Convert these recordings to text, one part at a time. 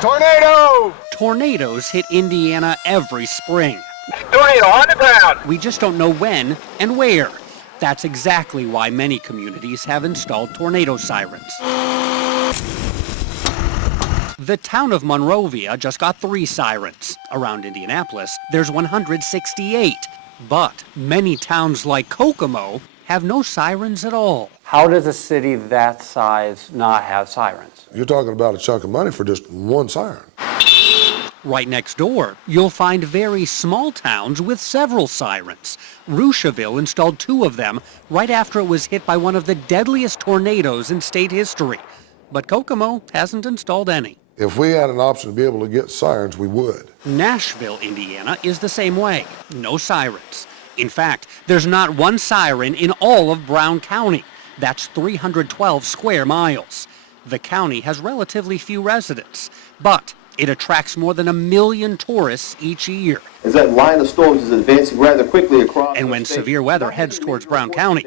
Tornado! Tornadoes hit Indiana every spring. Tornado on the ground! We just don't know when and where. That's exactly why many communities have installed tornado sirens. The town of Monrovia just got 3 sirens. Around Indianapolis, there's 168. But many towns like Kokomo have no sirens at all. How does a city that size not have sirens? You're talking about a chunk of money for just one siren. Right next door, you'll find very small towns with several sirens. Rushville installed 2 of them right after it was hit by one of the deadliest tornadoes in state history. But Kokomo hasn't installed any. If we had an option to be able to get sirens, we would. Nashville, Indiana is the same way. No sirens. In fact, there's not one siren in all of Brown County. That's 312 square miles. The county has relatively few residents, but it attracts more than 1 million tourists each year. As that line of storms is advancing rather quickly across. And when severe weather heads towards Brown County,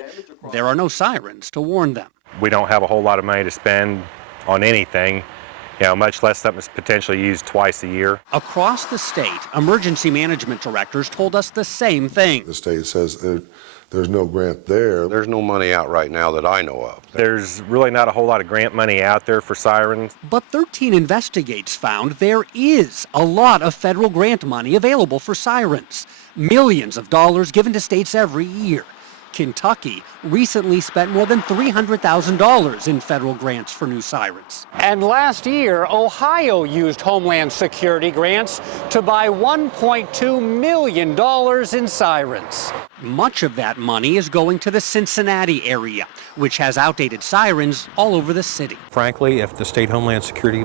there are no sirens to warn them. We don't have a whole lot of money to spend on anything, much less something that's potentially used twice a year. Across the state, emergency management directors told us the same thing. The state says there's no grant there. There's no money out right now that I know of. There's really not a whole lot of grant money out there for sirens. But 13 Investigates found there is a lot of federal grant money available for sirens. Millions of dollars given to states every year. Kentucky recently spent more than $300,000 in federal grants for new sirens. And last year, Ohio used Homeland Security grants to buy $1.2 million in sirens. Much of that money is going to the Cincinnati area, which has outdated sirens all over the city. Frankly, if the state Homeland Security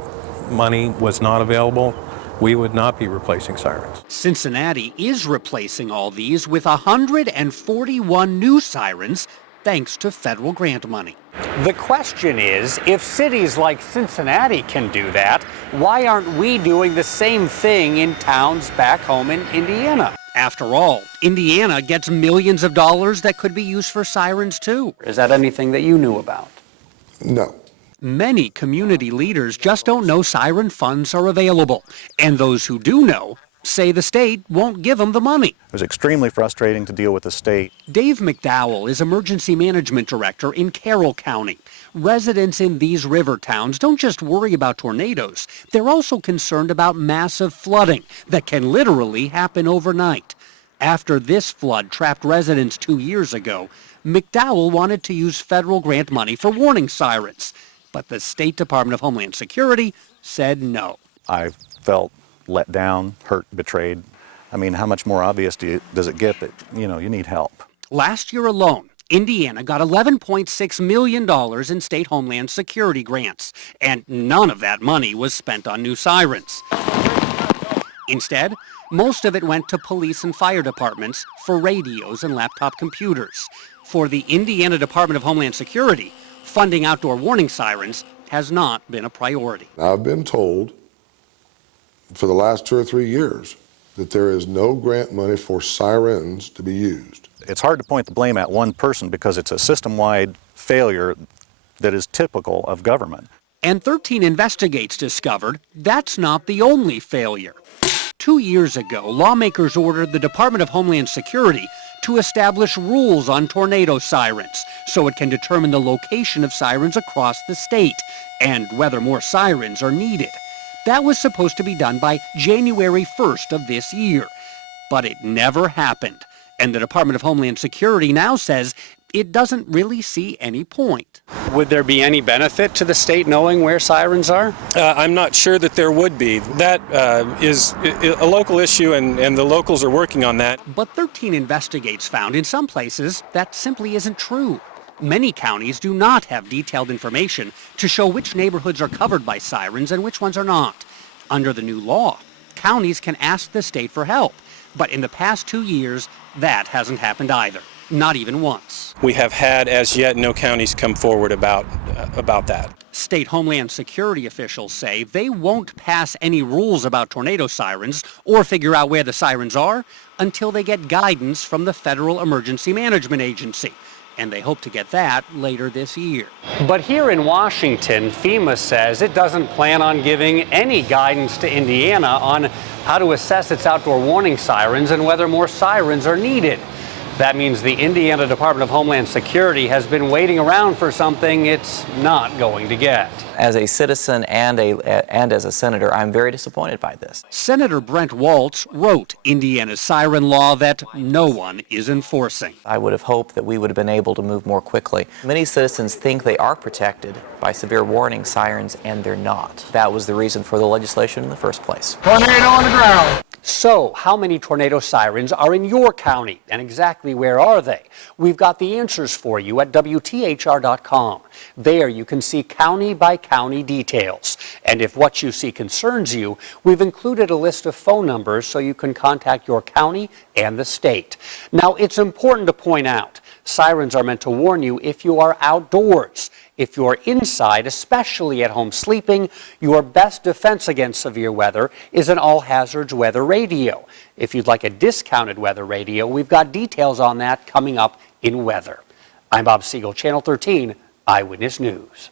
money was not available, we would not be replacing sirens. Cincinnati is replacing all these with 141 new sirens thanks to federal grant money. The question is, if cities like Cincinnati can do that, why aren't we doing the same thing in towns back home in Indiana? After all, Indiana gets millions of dollars that could be used for sirens too. Is that anything that you knew about? No. Many community leaders just don't know siren funds are available. And those who do know say the state won't give them the money. It was extremely frustrating to deal with the state. Dave McDowell is Emergency Management Director in Carroll County. Residents in these river towns don't just worry about tornadoes. They're also concerned about massive flooding that can literally happen overnight. After this flood trapped residents 2 years ago, McDowell wanted to use federal grant money for warning sirens. But the State Department of Homeland Security said no. I felt let down, hurt, betrayed. I mean, how much more obvious does it get that, you need help? Last year alone, Indiana got $11.6 million in state Homeland Security grants, and none of that money was spent on new sirens. Instead, most of it went to police and fire departments for radios and laptop computers. For the Indiana Department of Homeland Security, funding outdoor warning sirens has not been a priority. I've been told for the last 2 or 3 years that there is no grant money for sirens to be used. It's hard to point the blame at one person because it's a system-wide failure that is typical of government. And 13 Investigates discovered that's not the only failure. 2 years ago, lawmakers ordered the Department of Homeland Security to establish rules on tornado sirens so it can determine the location of sirens across the state and whether more sirens are needed. That was supposed to be done by January 1st of this year, but it never happened. And the Department of Homeland Security now says it doesn't really see any point. Would there be any benefit to the state knowing where sirens are? I'm not sure that there would be. That is a local issue, and the locals are working on that. But 13 Investigates found in some places that simply isn't true. Many counties do not have detailed information to show which neighborhoods are covered by sirens and which ones are not. Under the new law, counties can ask the state for help. But in the past 2 years, that hasn't happened either. Not even once. We have had, as yet, no counties come forward about that. State Homeland Security officials say they won't pass any rules about tornado sirens or figure out where the sirens are until they get guidance from the Federal Emergency Management Agency. and they hope to get that later this year. But here in Washington, FEMA says it doesn't plan on giving any guidance to Indiana on how to assess its outdoor warning sirens and whether more sirens are needed. That means the Indiana Department of Homeland Security has been waiting around for something it's not going to get. As a citizen and as a senator, I'm very disappointed by this. Senator Brent Waltz wrote Indiana's siren law that no one is enforcing. I would have hoped that we would have been able to move more quickly. Many citizens think they are protected by severe warning sirens, and they're not. That was the reason for the legislation in the first place. Tornado on the ground. So, how many tornado sirens are in your county, and exactly where are they? We've got the answers for you at WTHR.com. There you can see county by county details. And if what you see concerns you, we've included a list of phone numbers so you can contact your county and the state. Now, it's important to point out, sirens are meant to warn you if you are outdoors. If you're inside, especially at home sleeping, your best defense against severe weather is an all-hazards weather radio. If you'd like a discounted weather radio, we've got details on that coming up in weather. I'm Bob Siegel, Channel 13 Eyewitness News.